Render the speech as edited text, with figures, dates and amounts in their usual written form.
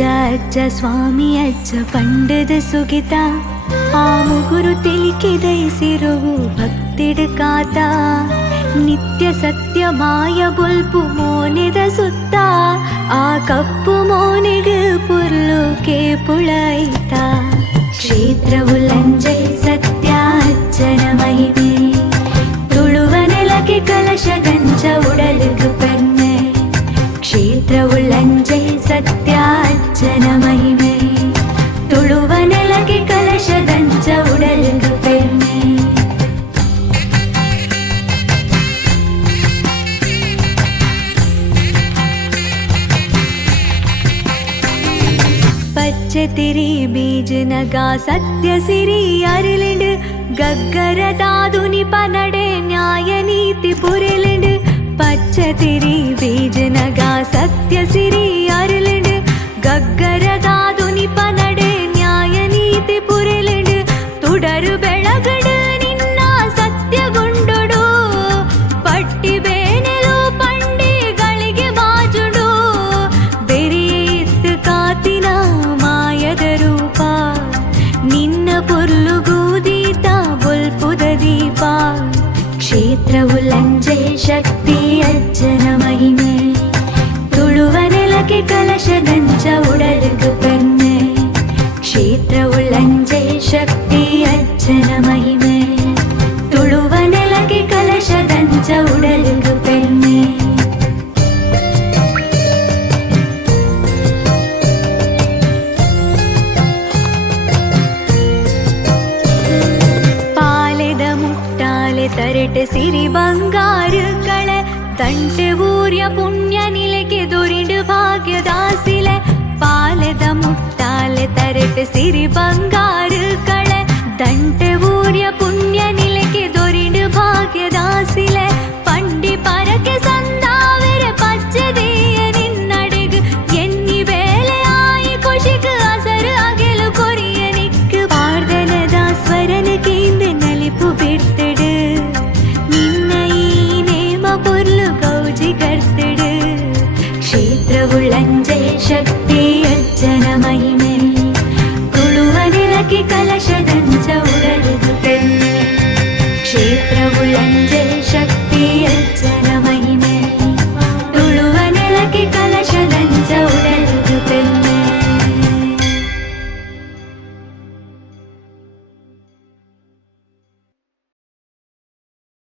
ಅಜ್ಜ ಸ್ವಾಮಿ ಅಜ್ಜ ಪಂಡದ ಸುಗಿತ ಆ ಮುಗುರು ತಿಳಿಕಿದೈಸಿರುವು ಭಕ್ತಿಡ್ ಕಾತ ನಿತ್ಯ ಸತ್ಯ ಮಾಯ ಬೊಲ್ಪು ಮೋನೆದ ಸುತ್ತ ಆ ಕಪ್ಪು ಮೋನೆಗೆ ಪುರ್ಲು ಕೇಪುಳೈತ ಕ್ಷೇತ್ರವು ಲಂಜೈ ಸತ್ಯ ಅಜ್ಜನ ಮಹಿಮೆ ತುಳುವ ನೆಲಕ್ಕೆ ಕಲಶ ಗಂಜ ಉಡಲುಗು ಪೆಣ್ಣೆ ಕ್ಷೇತ್ರವು ಲಂಜೈ ಸತ್ಯ ಅಜ್ಜನ ಮಹಿಮೆ ತುಳುವ ನೆಲಕ್ಕೆ ಕಲಶ ಗಂಜ ಉಡಲುಗು ಪೆಣ್ಣೆ ಪಚ್ಚತಿರಿ ಬೀಜನಗ ಸತ್ಯ ಸಿರಿ ಅರಿಲಿಂಡು ಗಗ್ಗರದಾದುನಿ ಪನಡೆ ನ್ಯಾಯ ನೀತಿ ಪುರಿಲಿಂಡು ಪಚ್ಚತಿರಿ ಬೀಜನಗ ಸತ್ಯ ಸಿರಿ ಅರಿಲಿಂಡು ಗಗ್ಗರದಾದುನಿ ಪನಡೆ ನ್ಯಾಯ ನೀತಿ ಪುರಿಲಿಂಡು ತುಡರು ಬೆಳಗಡು ನಿನ್ನ ಸತ್ಯಗುಂಡುಡು ಪಟ್ಟಿ ಬೇನೆಲು ಪಂಡಿಗಳಿಗೆ ಬಾಜುಡು ಬೆರಿಯಿತ್ತು ಕಾತಿನ ಮಾಯದ ರೂಪ ನಿನ್ನ ಪುರ್ಲುಗೂದೀತ ಬೊಲ್ಪುದ ದೀಪ ಕ್ಷೇತ್ರವು ಲಂಜೆ ಶಕ್ತಿ ಅಜ್ಜನ ಮಹಿಮೆ ತುಳುವ ನೆಲಕ್ಕೆ ಕಲಶ ಗಂಜ ಉಡಲುಗು ಪೆಣ್ಣೆ ಕ್ಷೇತ್ರವು ಲಂಜೆ ಶಕ್ತಿ ಅಜ್ಜನ ಮಹಿಮೆ ತುಳುವ ನೆಲಕ್ಕೆ ಕಲಶ ಗಂಜ ಉಡಲುಗು ಪೆಣ್ಣೆ ತರಟೆ ಸಿರಿ ಬಂಗಾರು ಕಳೆ ತಂಟೆ ಊರ್ಯ ಪುಣ್ಯ ನಿಲೆಗೆ ದೊರಿಡು ಭಾಗ್ಯದಾಸಿಲೆ ಪಾಲೆದ ಮುಟ್ಟಾಲೆ ತರಟೆ ಸಿರಿ ಬಂಗಾರು ಕಳೆ ತಂಟೆ ಊರ್ಯ ಪುಣ್ಯ